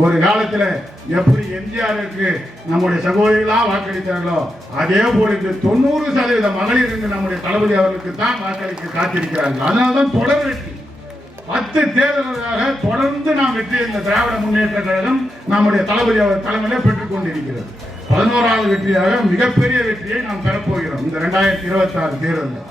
ஒரு காலத்துல எப்படி எம்ஜிஆருக்கு நம்முடைய சகோதரிகளா வாக்களித்தார்களோ அதே போல 90% மகளிர் இருந்து நம்முடைய தளபதி அவர்களுக்கு தான் வாக்களிக்க காத்திருக்கிறார்கள். அதனால்தான் தொடர் வெற்றி 10 தேர்தல்களாக தொடர்ந்து நாம் வெற்றி இந்த திராவிட முன்னேற்ற கழகம் நம்முடைய தளபதி அவர் தலைமையில பெற்றுக் கொண்டிருக்கிறது. 11வது வெற்றியாக மிகப்பெரிய வெற்றியை நாம் பெறப்போகிறோம் இந்த 2026 தேர்தலில்.